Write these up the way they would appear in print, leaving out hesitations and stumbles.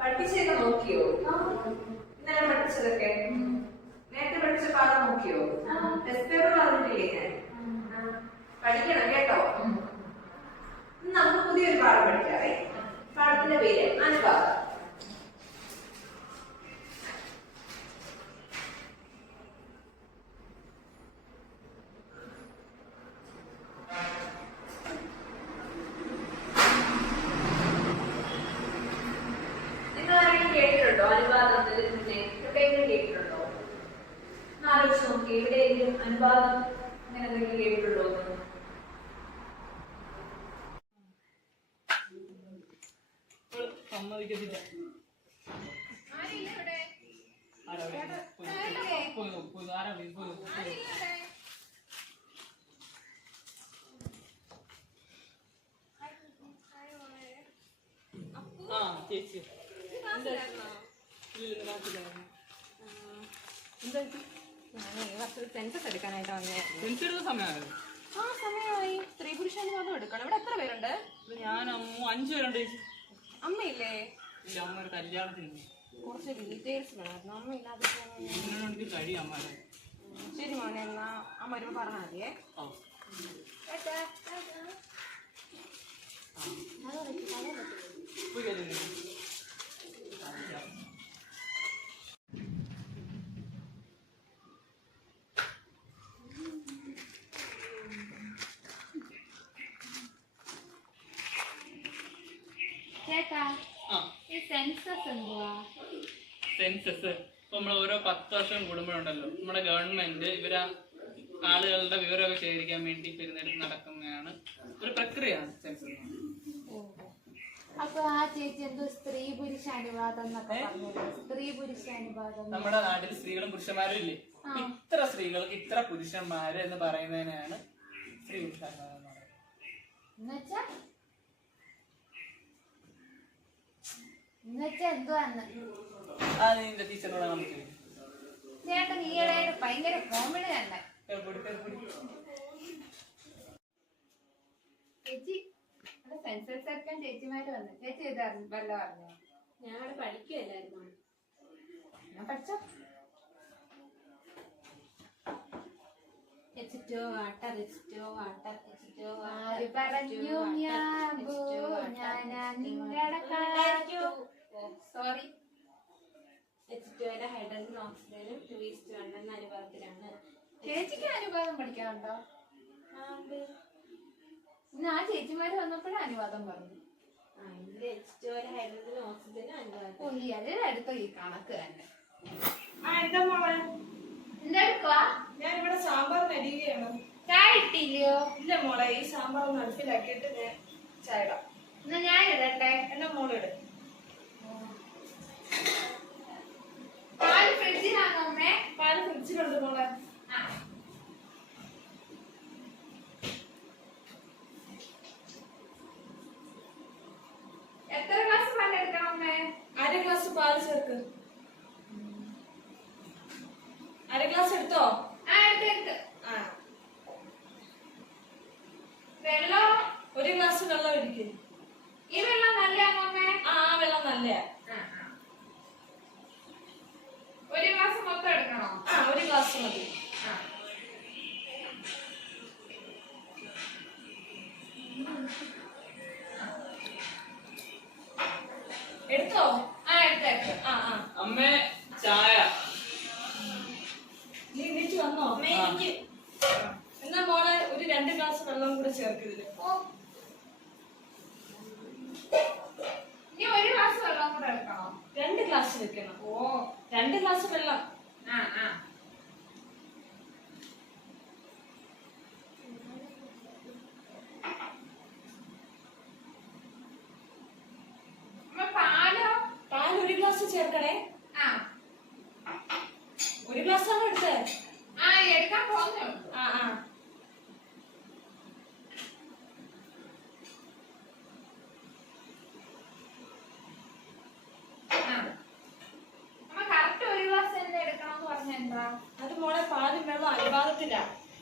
പഠിപ്പിച്ചൊക്കെ നോക്കിയോ? ഇന്നലെ പഠിപ്പിച്ചതൊക്കെ നേരത്തെ പഠിച്ച പാഠം നോക്കിയോ? ടെസ്റ്റ് പേപ്പർ പറഞ്ഞിട്ടില്ലേ ഞാൻ? പഠിക്കണം കേട്ടോ. നമുക്ക് പുതിയൊരു പാഠം പഠിക്കാവേ. പാഠത്തിന്റെ പേര് അനുപാതം. എവിടെയെങ്കിലും അനുപാതം അങ്ങനെ എന്തെങ്കിലും കേട്ടിട്ടുണ്ടോ? സമ്മതിക്കത്തില്ല. ആ ചേച്ചി സെൻസസ് എടുക്കാനായിട്ട് വന്നേ. സെൻസ് എടുത്ത സമയമായിരുന്നു. ആ സമയമായി. സ്ത്രീ പുരുഷ അനുപാതം എടുക്കണം. ഇവിടെ എത്ര പേരുണ്ട്? ഞാൻ 5 പേരുണ്ട് ചേച്ചി. അമ്മയില്ലേ? ഇല്ല, അമ്മ ഒരു കല്യാണത്തിന്. കുറച്ച് ഡീറ്റെയിൽസ് വേണമായിരുന്നു. അമ്മ ഇല്ലാതെ കഴിയും അമ്മ. ശരി മോനെ, എന്നാ അമ്മ വരുമ്പോ പറഞ്ഞാൽ മതിയേ. സെൻസസ് നമ്മൾ ഓരോ 10 വർഷം കൂടുമ്പോഴുണ്ടല്ലോ നമ്മുടെ ഗവൺമെന്റ് ഇവരെ ആളുകളുടെ വിവരമൊക്കെ ശേഖരിക്കാൻ വേണ്ടി പെരുന്നെടുത്ത് നടക്കുന്നതാണ് ഒരു പ്രക്രിയയാണ് സെൻസസ്. അപ്പൊ ആ ചേച്ചി എന്തോ സ്ത്രീ പുരുഷ അനുപാതം സ്ത്രീ പുരുഷ അനുപാതം. നമ്മുടെ നാട്ടിൽ സ്ത്രീകളും പുരുഷന്മാരും ഇല്ലേ? ഇത്ര സ്ത്രീകൾക്ക് ഇത്ര പുരുഷന്മാര് എന്ന് പറയുന്നതിനാണ് സ്ത്രീ പുരുഷ അനുപാതം എന്ന് പറയുന്നത്. ടീച്ചറിനോട് നമുക്ക് ചേട്ടൻ ഈയിടെ ഭയങ്കര കോമഡി തന്നെ. ചേച്ചി സെൻസസ് എടുക്കാൻ ചേച്ചിമാര് വന്നു. ചേച്ചി ഇത് വല്ല പറഞ്ഞോ? ഞാൻ പഠിക്കുമല്ലായിരുന്നു. ഞാൻ പഠിച്ചോ? സോറി. H2ന്റെ ഹൈഡ്രജൻ ഓക്സിജനും 2:1 എന്ന അനുപാതത്തിലാണ്. ചേച്ചിക്ക് അനുപാതം പഠിക്കാനുണ്ടോ? ഇന്ന് ആ ചേച്ചിമാര് വന്നപ്പോഴും അനുപാതം പറഞ്ഞു. H2ന്റെ ഹൈഡ്രജൻ ഓക്സിജനും അനുപാതം. ഓ, ഈ അടുത്ത ഈ കണക്ക് തന്നെ. എന്താ മോളെ? എന്തെടുക്കുവാ? ഞാൻ ഇവിടെ സാമ്പാർ നടിക്കുകയാണ്. ചായ ഇട്ടില്ലയോ? ഇല്ല മോളെ, ഈ സാമ്പാർ ഒന്ന് അടുപ്പിലാക്കിയിട്ട് ഞാൻ ചായ ഇടാം. എന്നാ ഞാൻ ഇടട്ടെ? എന്റെ മോളിട്. പാല് ഫ്രിഡ്ജിലാണോ അമ്മേ? പാല് ഫ്രിഡ്ജിലുണ്ട് മോളെ. എത്ര ഗ്ലാസ് പാൽ എടുക്കണം അമ്മേ? 1/2 ഗ്ലാസ് പാല് ചേർക്ക്. 1/2 ഗ്ലാസ് എടുത്തോ? എടുത്ത്. വെള്ളം 1 ഗ്ലാസ് വെള്ളം ഒഴിക്കും. ഈ വെള്ളം നല്ലതാണോ അമ്മേ? ആ വെള്ളം നല്ലയാ. 1 ഗ്ലാസ് മൊത്തം എടുക്കണോ? 1 ഗ്ലാസ് മതി. എടുത്തോ? എടുത്തേക്ക്. അമ്മേ ചായ. നീ എണീറ്റ് വന്നോ? എന്നാ മോളെ ഒരു 2 ഗ്ലാസ് വെള്ളം കൂടെ ചേർക്കിതില്. ഇനി 1 ഗ്ലാസ് വെള്ളം കൂടെ എടുക്കണോ? 2 ഗ്ലാസ് വെക്കണം. 2 ഗ്ലാസ് വെള്ളം. ചേർക്കണേ. ആ ഒരു ഗ്ലാസ് ആണ് എടുത്തേ. ആ എടുക്കാൻ പോന്നു. ആ ആ കറക്റ്റ് ഒരു ഗ്ലാസ് തന്നെ എടുക്കണമെന്ന് പറഞ്ഞ എന്താ? അത് മോളെ പാലും വെള്ളം അനുപാതത്തില്ല.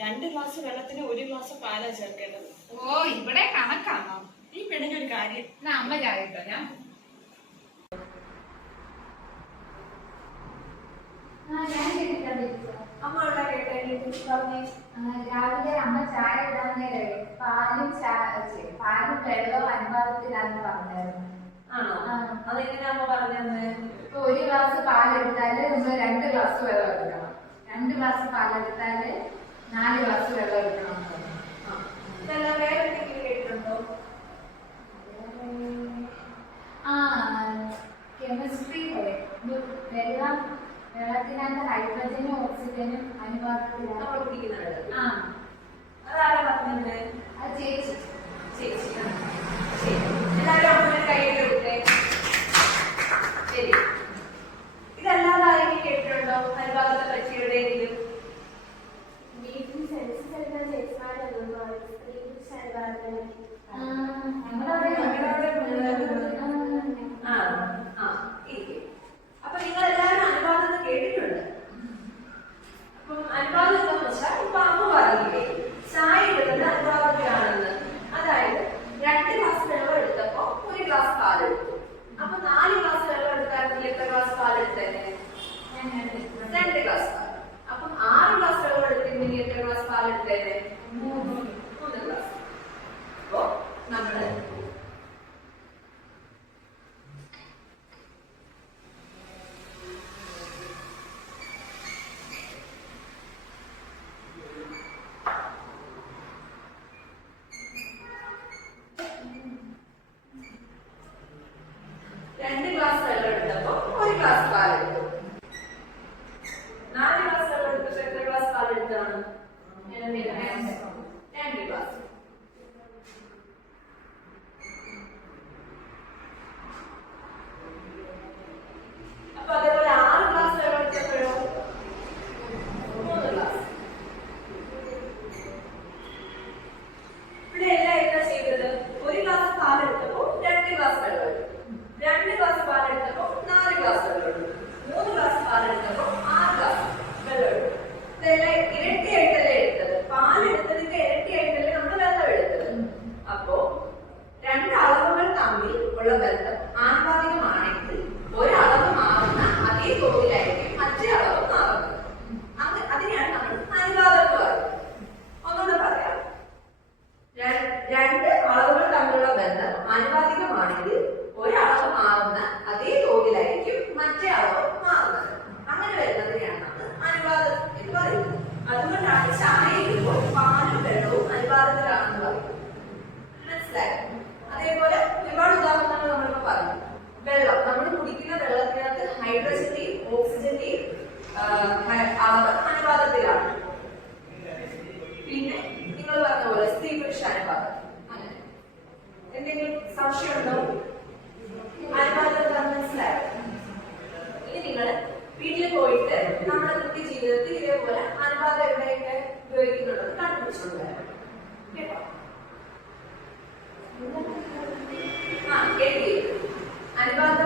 2 ഗ്ലാസ് വെള്ളത്തിന് 1 ഗ്ലാസ് പാലാ ചേർക്കേണ്ടത്. ഓ ഇവിടെ കണക്കാണോ? ഈ പെണ്ണിന്റെ ഒരു കാര്യം. എന്നാ അമ്മ ചായട്ടോ. ഞാൻ അമ്മ അവിടെ കേട്ടേ പറഞ്ഞേ. രാവിലെ അമ്മ ചായ ഇടാൻ നേരം പാലും വെള്ളവും അനുപാതത്തിലാന്ന് പറഞ്ഞായിരുന്നു. ആണോ? അതെങ്ങനെയാ അമ്മ പറഞ്ഞത്? ഇപ്പൊ 1 ഗ്ലാസ് പാലെടുത്താല് നമ്മൾ 2 ഗ്ലാസ് വെള്ളം എടുക്കണം. 2 ഗ്ലാസ് പാലെടുത്താല് 4 ഗ്ലാസ് വെള്ളം എടുക്കണം. ഇതെല്ലാം വേറെ എന്തെങ്കിലും കേട്ടിട്ടുണ്ടോ? ആ കെമിസ്ട്രി വെള്ളത്തിനകത്ത് ഹൈഡ്രജനും ഓക്സിജനും അനുപാതത്തിലാണ്. നമ്മൾ കുടിക്കുന്നത്. ആ അതാരാ പറഞ്ഞത്? അത് ചേച്ചി. ചേച്ചി. ശരി. എല്ലാവരും അമ്മയുടെ കയ്യിൽ എടുത്തേ. ശരി. ഇതല്ലാതെ ആരെങ്കിലും കേട്ടിട്ടുണ്ടോ അനുപാതത്തെ പറ്റി എവിടെയെങ്കിലും? അപ്പൊ നിങ്ങൾ എല്ലാവരും അനുപാതത്തെ കേട്ടിട്ടുണ്ട്. അപ്പം അനുപാതം എന്താണെന്ന് വെച്ചാൽ ഇപ്പൊ അമ്മ പറഞ്ഞില്ലേ ചായ ഇടുന്നത് അനുപാതത്തിലാണെന്ന്. അതായത് 2 ഗ്ലാസ് വെള്ളം എടുത്തപ്പോ 1 ഗ്ലാസ് പാലെടുത്തു. അപ്പൊ 4 ഗ്ലാസ് വെള്ളം എടുത്താൽ എത്ര ഗ്ലാസ് പാലെടുത്തേ? 2 ഗ്ലാസ് പാൽ. അപ്പം 6 ഗ്ലാസ് വെള്ളം എടുത്തിട്ടുണ്ടെങ്കിൽ എത്ര ഗ്ലാസ് പാലെടുത്തേനെ? 3 ഗ്ലാസ്. അപ്പോ നമ്മള് രണ്ട് ഗ്ലാസ് വെള്ളം എടുത്തപ്പോ 1 ഗ്ലാസ് പാലെടുത്തു. 4 ഗ്ലാസ് വെള്ളം എടുത്തപ്പോ എത്ര ഗ്ലാസ് പാലെടുത്താണ്? 2 ഗ്ലാസ്. അപ്പൊ അതേപോലെ 6 ഗ്ലാസ് വെള്ളം എടുത്തപ്പോഴോ 3 ഗ്ലാസ്. ഇവിടെ എല്ലാം എന്താ ചെയ്തത്? 1 ഗ്ലാസ് പാലെടുത്തപ്പോ 2 ഗ്ലാസ് വെള്ളം എടുത്തു. 2 ഗ്ലാസ് പാലെടുത്തപ്പോ 4 ഗ്ലാസ് വെള്ളം എടുത്തു. 3 ഗ്ലാസ് പാലെടുത്തപ്പോ 6 ഗ്ലാസ് വെള്ളം എടുത്തു. ഇതെല്ലാം ഇരട്ടിയായിട്ടല്ലേ എടുത്തത്? പാലെടുത്തതിന്റെ ഇരട്ടിയായിട്ടല്ലേ നമ്മൾ വെള്ളം എടുത്തത്. അപ്പോ 2 അളവുകൾ തമ്മിൽ ഉള്ള ബന്ധം ആനുപാതികമാണെങ്കിൽ ഒരളവ് മാറുന്ന അതേ തോതിലായിരിക്കും മറ്റേ അളവ് മാറുന്നത്. അതിനെയാണ് നമ്മൾ അനുപാതം എന്ന് പറയുന്നത്. ഒന്നുകൂടെ പറയാം. 2 അളവുകൾ തമ്മിലുള്ള ബന്ധം ആനുപാതികമാണെങ്കിൽ ഒരളവ് മാറുന്ന അതേ തോതിലായിരിക്കും മറ്റേ അളവ് മാറുന്നത്. അങ്ങനെ വരുന്നതിനെയാണ് നമ്മൾ അനുപാതം എന്ന് പറയുന്നത്. അതുകൊണ്ടാണ് ചായ ഇടുമ്പോൾ പാലും വെള്ളവും അനുപാതത്തിലാണെന്ന് പറയുന്നത്. മനസ്സിലായോ? അതേപോലെ ഒരുപാട് ഉദാഹരണങ്ങൾ നമ്മളിപ്പോ പറഞ്ഞു. വെള്ളം, നമ്മൾ കുടിക്കുന്ന വെള്ളത്തിനകത്ത് ഹൈഡ്രജന്റെയും ഓക്സിജന്റെയും അളവ് അനുപാതത്തിലാണ്. പിന്നെ നിങ്ങൾ പറഞ്ഞ പോലെ സ്ത്രീ പുരുഷ അനുപാതം. അങ്ങനെ എന്തെങ്കിലും സംശയമുണ്ടോ? അനുപാതം മനസ്സിലായോ? ഇനി നിങ്ങൾ വീട്ടിൽ പോയിട്ട് നമ്മുടെ നിത്യ ജീവിതത്തിൽ ഇതേപോലെ അനുപാതം എവിടെയൊക്കെ ഉപയോഗിക്കുന്നുണ്ടെന്ന് കണ്ടുപിടിച്ചോണ്ട് കേട്ടോ. എഴുതി അനുപാതം